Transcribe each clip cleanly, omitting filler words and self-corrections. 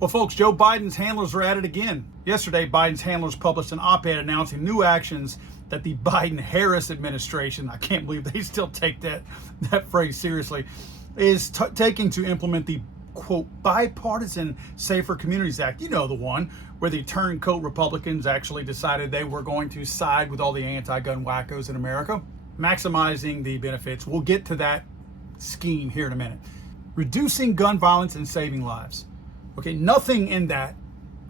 Well, folks, Joe Biden's handlers are at it again. Yesterday, Biden's handlers published an op-ed announcing new actions that the Biden-Harris administration, I can't believe they still take that phrase seriously, is taking to implement the, quote, Bipartisan Safer Communities Act. You know, the one where the turncoat Republicans actually decided they were going to side with all the anti-gun wackos in America, maximizing the benefits. We'll get to that scheme here in a minute. Reducing gun violence and saving lives. Okay, nothing in that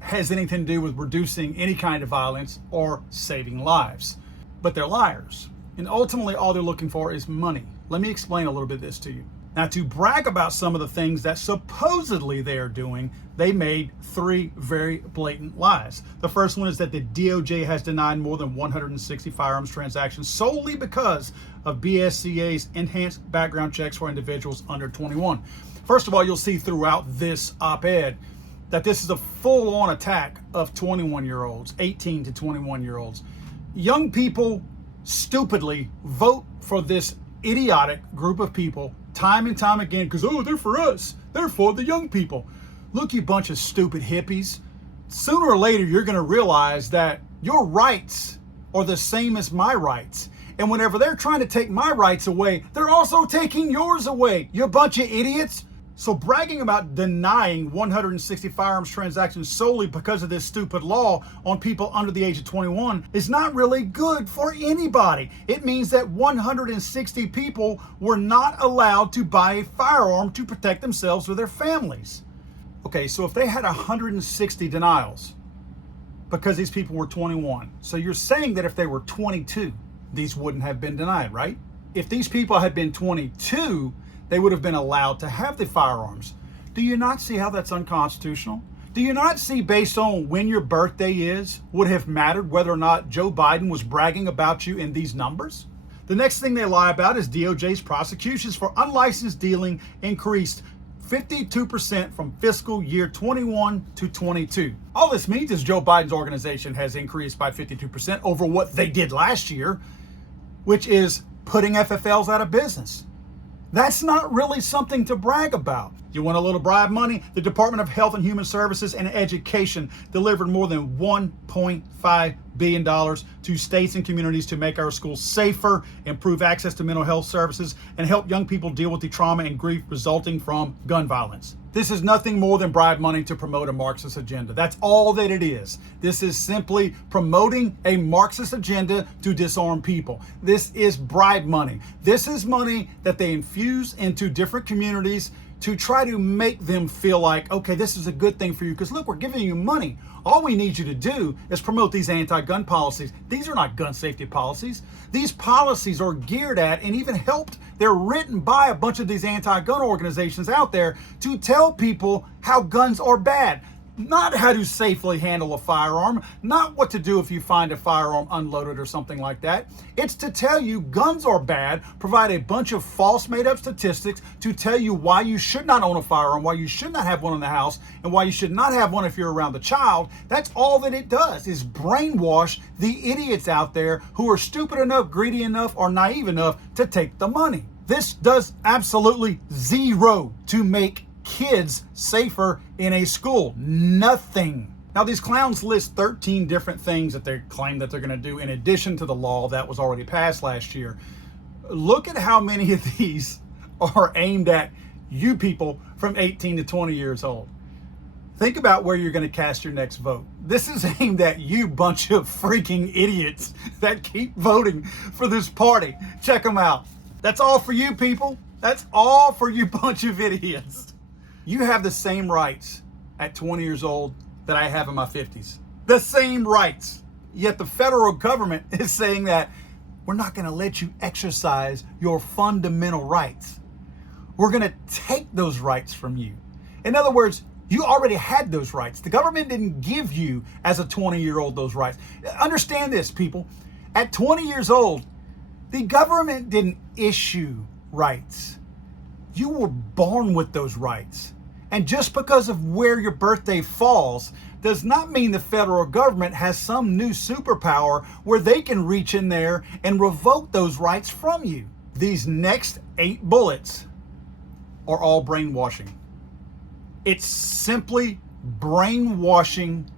has anything to do with reducing any kind of violence or saving lives. But they're liars. And ultimately, all they're looking for is money. Let me explain a little bit of this to you. Now, to brag about some of the things that supposedly they are doing, they made three very blatant lies. The first one is that the DOJ has denied more than 160 firearms transactions solely because of BSCA's enhanced background checks for individuals under 21. First of all, you'll see throughout this op-ed that this is a full-on attack of 21-year-olds, 18 to 21-year-olds. Young people stupidly vote for this idiotic group of people time and time again because, oh, they're for us. They're for the young people. Look, you bunch of stupid hippies. Sooner or later, you're going to realize that your rights are the same as my rights. And whenever they're trying to take my rights away, they're also taking yours away, you bunch of idiots. So bragging about denying 160 firearms transactions solely because of this stupid law on people under the age of 21 is not really good for anybody. It means that 160 people were not allowed to buy a firearm to protect themselves or their families. Okay, so if they had 160 denials because these people were 21, so you're saying that if they were 22, these wouldn't have been denied, right? If these people had been 22, they would have been allowed to have the firearms. Do you not see how that's unconstitutional? Do you not see, based on when your birthday is, would have mattered whether or not Joe Biden was bragging about you in these numbers? The next thing they lie about is DOJ's prosecutions for unlicensed dealing increased 52% from fiscal year 21 to 22. All this means is Joe Biden's organization has increased by 52% over what they did last year, which is putting FFLs out of business. That's not really something to brag about. You want a little bribe money? The Department of Health and Human Services and Education delivered more than $1.5 billion to states and communities to make our schools safer, improve access to mental health services, and help young people deal with the trauma and grief resulting from gun violence. This is nothing more than bribe money to promote a Marxist agenda. That's all that it is. This is simply promoting a Marxist agenda to disarm people. This is bribe money. This is money that they infuse into different communities to try to make them feel like, okay, this is a good thing for you because look, we're giving you money. All we need you to do is promote these anti-gun policies. These are not gun safety policies. These policies are geared at and even helped, they're written by a bunch of these anti-gun organizations out there to tell people how guns are bad. Not how to safely handle a firearm, not what to do if you find a firearm unloaded or something like that. It's to tell you guns are bad, provide a bunch of false made-up statistics to tell you why you should not own a firearm, why you should not have one in the house, and why you should not have one if you're around the child. That's all that it does, is brainwash the idiots out there who are stupid enough, greedy enough, or naive enough to take the money. This does absolutely zero to make kids safer in a school. Nothing. Now, these clowns list 13 different things that they claim that they're going to do in addition to the law that was already passed last year. Look at how many of these are aimed at you people from 18 to 20 years old. Think about where you're going to cast your next vote. This is aimed at you bunch of freaking idiots that keep voting for this party. Check them out. That's all for you people. That's all for you bunch of idiots. You have the same rights at 20 years old that I have in my 50s. The same rights. Yet the federal government is saying that we're not going to let you exercise your fundamental rights. We're going to take those rights from you. In other words, you already had those rights. The government didn't give you, as a 20-year-old, those rights. Understand this, people. At 20 years old, the government didn't issue rights. You were born with those rights. And just because of where your birthday falls does not mean the federal government has some new superpower where they can reach in there and revoke those rights from you. These next 8 bullets are all brainwashing. It's simply brainwashing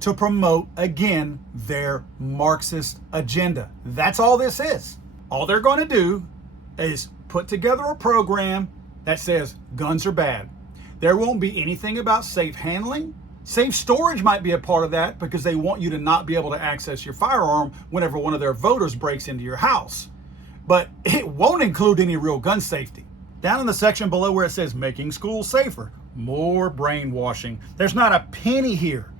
to promote, again, their Marxist agenda. That's all this is. All they're going to do is put together a program that says guns are bad. There won't be anything about safe handling. Safe storage might be a part of that because they want you to not be able to access your firearm whenever one of their voters breaks into your house. But it won't include any real gun safety. Down in the section below where it says making schools safer, more brainwashing. There's not a penny here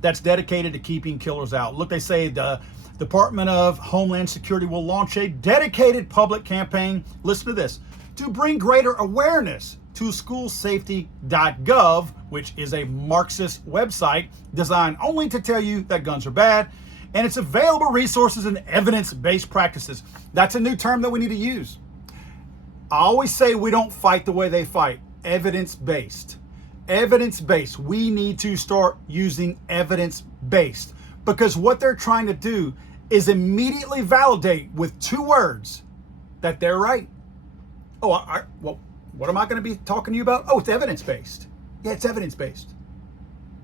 that's dedicated to keeping killers out. Look, they say the Department of Homeland Security will launch a dedicated public campaign, listen to this, to bring greater awareness to schoolsafety.gov, which is a Marxist website designed only to tell you that guns are bad, and its available resources and evidence-based practices. That's a new term that we need to use. I always say we don't fight the way they fight, evidence-based. Evidence-based. We need to start using evidence-based because what they're trying to do is immediately validate with 2 words that they're right. Oh, well, what am I going to be talking to you about? Oh, it's evidence-based. Yeah, it's evidence-based.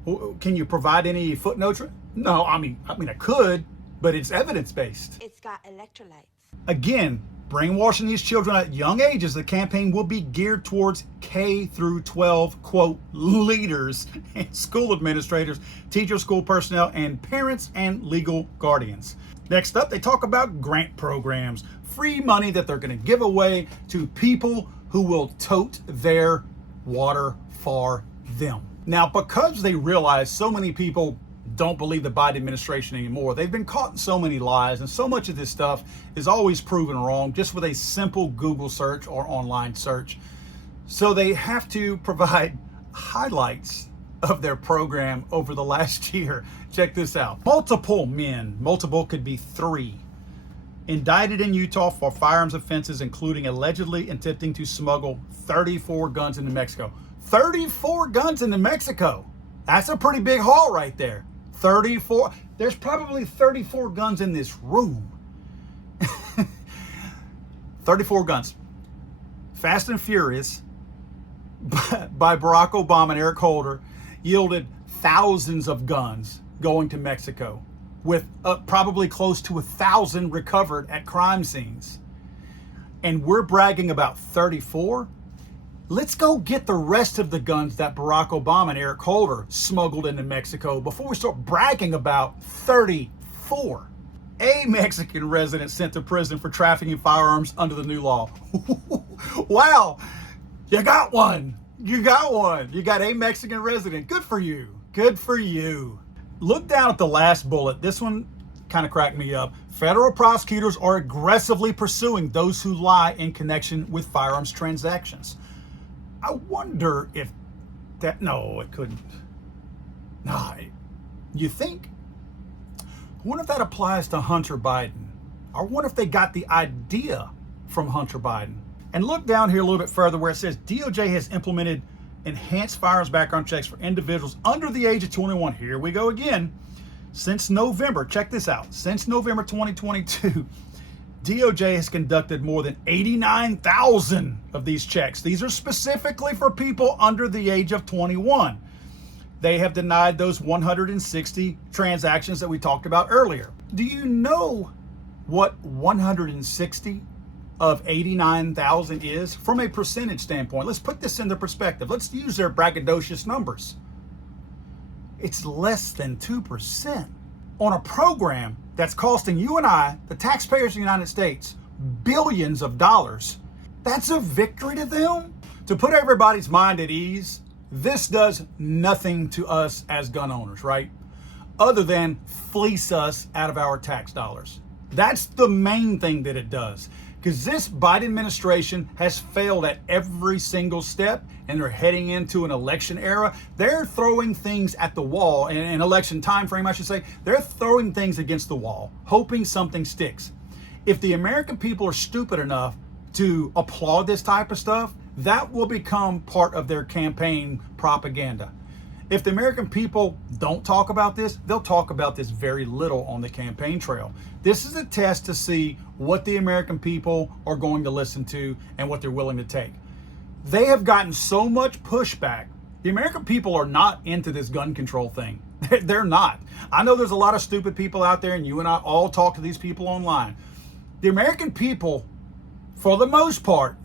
Well, can you provide any footnotes? No, I mean I could, but it's evidence-based. It's got electrolytes. Again, brainwashing these children at young ages, the campaign will be geared towards K through 12, quote, leaders and school administrators, teachers, school personnel, and parents and legal guardians. Next up, they talk about grant programs, free money that they're going to give away to people who will tote their water for them. Now, because they realize so many people don't believe the Biden administration anymore, they've been caught in so many lies, and so much of this stuff is always proven wrong just with a simple Google search or online search. So they have to provide highlights of their program over the last year. Check this out. Multiple men, multiple could be 3, indicted in Utah for firearms offenses, including allegedly attempting to smuggle 34 guns into Mexico. 34 guns into Mexico. That's a pretty big haul right there. 34. There's probably 34 guns in this room. 34 guns. Fast and Furious by Barack Obama and Eric Holder yielded thousands of guns going to Mexico, with probably close to 1,000 recovered at crime scenes. And we're bragging about 34. Let's go get the rest of the guns that Barack Obama and Eric Holder smuggled into Mexico before we start bragging about 34. A Mexican resident sent to prison for trafficking firearms under the new law. Wow, you got one. You got one. You got a Mexican resident. Good for you. Good for you. Look down at the last bullet. This one kind of cracked me up. Federal prosecutors are aggressively pursuing those who lie in connection with firearms transactions. I wonder if that, no, it couldn't. No, you think? I wonder if that applies to Hunter Biden. I wonder if they got the idea from Hunter Biden. And look down here a little bit further where it says DOJ has implemented enhanced firearms background checks for individuals under the age of 21. Here we go again. Since November, check this out. Since November 2022, DOJ has conducted more than 89,000 of these checks. These are specifically for people under the age of 21. They have denied those 160 transactions that we talked about earlier. Do you know what 160 of 89,000 is from a percentage standpoint? Let's put this into perspective. Let's use their braggadocious numbers. It's less than 2% on a program that's costing you and I, the taxpayers of the United States, billions of dollars. That's a victory to them. To put everybody's mind at ease, this does nothing to us as gun owners, right? Other than fleece us out of our tax dollars. That's the main thing that it does. Because this Biden administration has failed at every single step, and they're heading into an election era. They're throwing things at the wall, in an election time frame, I should say. They're throwing things against the wall, hoping something sticks. If the American people are stupid enough to applaud this type of stuff, that will become part of their campaign propaganda. If the American people don't talk about this, they'll talk about this very little on the campaign trail. This is a test to see what the American people are going to listen to and what they're willing to take. They have gotten so much pushback The American people are not into this gun control thing. They're not. I know there's a lot of stupid people out there, and you and I all talk to these people online. The American people, for the most part,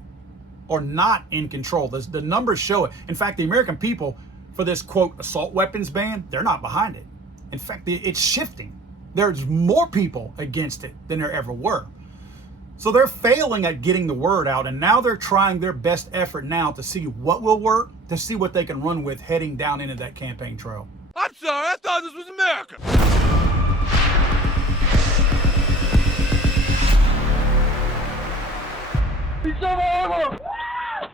are not in control. The numbers show it. In fact, the American people, for this, quote, assault weapons ban, they're not behind it. In fact, it's shifting. There's more people against it than there ever were. So they're failing at getting the word out, and now they're trying their best effort now to see what will work, to see what they can run with heading down into that campaign trail. I'm sorry, I thought this was America. It's over.